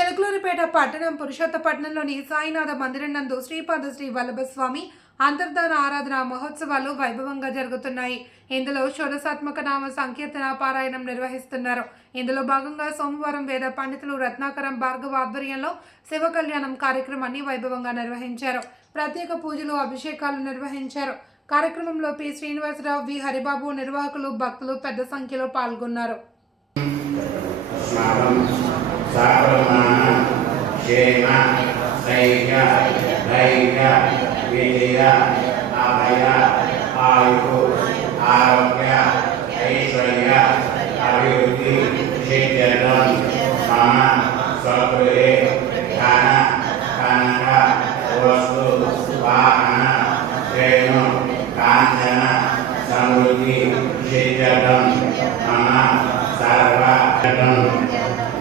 చిలకలూరిపేట పట్టణం పురుషోత్తపట్నంలోని సాయినాథ మందిరం నందు శ్రీపాద శ్రీ వల్లభస్వామి అంతర్ధాన ఆరాధన మహోత్సవాలు వైభవంగా జరుగుతున్నాయి. ఇందులో షోడశాత్మక నామ సంకీర్తన పారాయణం నిర్వహిస్తున్నారు. ఇందులో భాగంగా సోమవారం వేద పండితులు రత్నాకరం భార్గవ ఆధ్వర్యంలో శివ కళ్యాణం కార్యక్రమాన్ని వైభవంగా నిర్వహించారు. ప్రత్యేక పూజలు అభిషేకాలు నిర్వహించారు. కార్యక్రమంలో పి. శ్రీనివాసరావు వి. హరిబాబు నిర్వాహకులు భక్తులు పెద్ద సంఖ్యలో పాల్గొన్నారు. సాపరమాణ క్షేమ సైక్య ధైర్య విజయ అభయ ఆయు ఆరోగ్య ఐశ్వర్య అభివృద్ధి విషయం మమ స్వగృహే ధ్యాన కనక వస్తు వాహన శ్రేణు కాంచన సమృద్ధి విషయం మమ సర్వ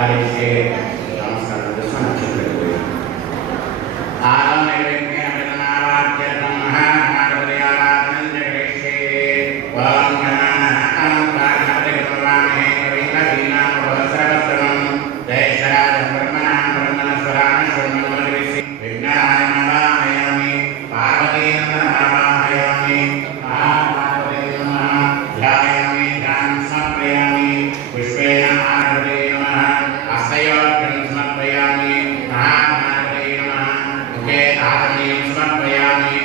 I say ముఖే ఆరతీం సమర్పయామి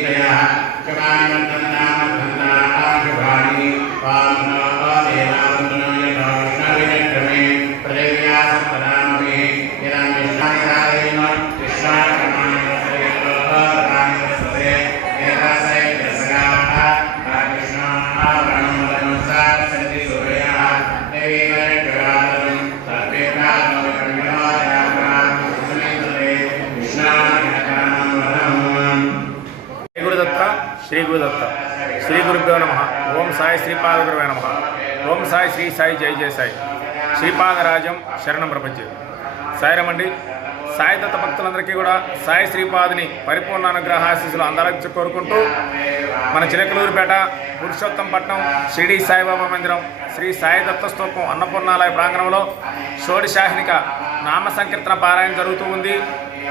మంటపాపాణ్యాం విజేతయः శుభాని వర్ధంతామర్ధంతాః శుభాని వామనో దేవావంతనో యథా విష్ణువిచక్రమే పృథివ్యాసం పదామమి ఇదం విష్ణాని సాధేన కృష్ణాయ శ్రీ గురుదత్త శ్రీ గురుభ్యో నమ. ఓం సాయి శ్రీపాద గురువే నమ. ఓం సాయి శ్రీ సాయి జై జయ సాయి. శ్రీపాదరాజం శరణం ప్రపంచ. సాయిరమండి సాయి దత్త భక్తులందరికీ కూడా సాయి శ్రీపాదిని పరిపూర్ణ అనుగ్రహ ఆశీస్సులు అందాలని కోరుకుంటూ మన చిలకలూరుపేట పురుషోత్తంపట్నం షిరిడి సాయిబాబా మందిరం శ్రీ సాయి దత్త స్తూపం అన్నపూర్ణాలయ ప్రాంగణంలో షోడిశాహినిక నామ సంకీర్తన పారాయణ జరుగుతూ ఉంది.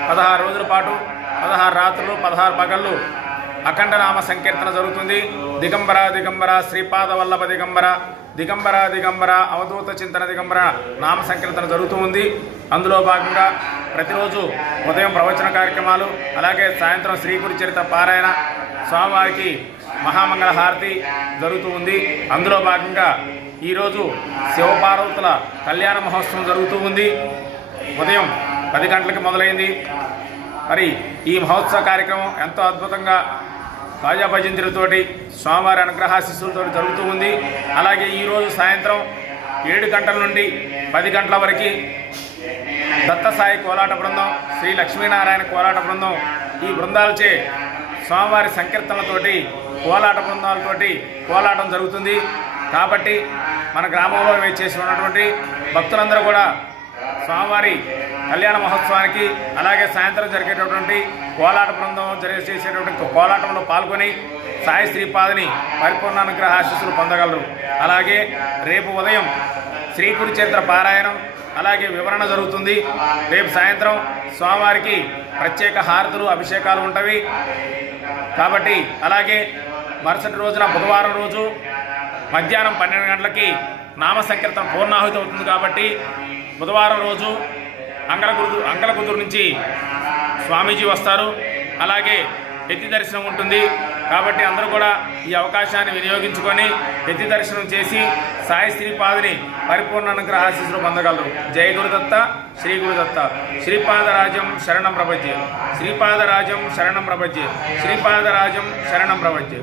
పదహారు రోజుల పాటు పదహారు రాత్రులు పదహారు పగళ్ళు అఖండ నామ సంకీర్తన జరుగుతుంది. దిగంబర దిగంబర శ్రీపాద వల్లభ దిగంబర దిగంబర దిగంబర అవధూత చింతన దిగంబర నామ సంకీర్తన జరుగుతూ ఉంది. అందులో భాగంగా ప్రతిరోజు ఉదయం ప్రవచన కార్యక్రమాలు అలాగే సాయంత్రం శ్రీ చరిత చరిత్ర పారాయణ స్వామివారికి మహామంగళ హారతి జరుగుతూ ఉంది. అందులో భాగంగా ఈరోజు శివపార్వతుల కళ్యాణ మహోత్సవం జరుగుతూ ఉంది. ఉదయం పది గంటలకి మొదలైంది. మరి ఈ మహోత్సవ కార్యక్రమం ఎంతో అద్భుతంగా బాజా భజంతులతోటి స్వామివారి అనుగ్రహాశిస్సులతో జరుగుతూ ఉంది. అలాగే ఈరోజు సాయంత్రం ఏడు గంటల నుండి పది గంటల వరకు దత్తసాయి కోలాట బృందం శ్రీ లక్ష్మీనారాయణ కోలాట బృందం ఈ బృందాలచే స్వామివారి సంకీర్తనలతోటి కోలాట బృందాలతోటి కోలాటం జరుగుతుంది. కాబట్టి మన గ్రామంలో వేచేసి ఉన్నటువంటి భక్తులందరూ కూడా స్వామివారి కళ్యాణ మహోత్సవానికి అలాగే సాయంత్రం జరిగేటటువంటి కోలాట బృందం జరిగే చేసేటటువంటి కోలాటంలో పాల్గొని సాయి శ్రీపాదని పరిపూర్ణ అనుగ్రహ ఆశీస్సులు పొందగలరు. అలాగే రేపు ఉదయం శ్రీ కురుచేత్ర పారాయణం అలాగే వివరణ జరుగుతుంది. రేపు సాయంత్రం స్వామివారికి ప్రత్యేక హారతులు అభిషేకాలు ఉంటవి. కాబట్టి అలాగే మరుసటి రోజున బుధవారం రోజు మధ్యాహ్నం పన్నెండు గంటలకి నామ సంకీర్తన పూర్ణాహుతి అవుతుంది కాబట్టి బుధవారం రోజు అంగళగురు అంగళగుదురు నుంచి స్వామీజీ వస్తారు. అలాగే ఎత్తి దర్శనం ఉంటుంది. కాబట్టి అందరూ కూడా ఈ అవకాశాన్ని వినియోగించుకొని ఎత్తి దర్శనం చేసి సాయి శ్రీపాదిని పరిపూర్ణ అనుగ్రహ ఆశీస్సులు పొందగలరు. జయ గురుదత్త శ్రీ గురుదత్త. శ్రీపాదరాజం శరణం ప్రపంచే శ్రీపాదరాజం శరణం ప్రపంచే శ్రీపాదరాజం శరణం ప్రపంచే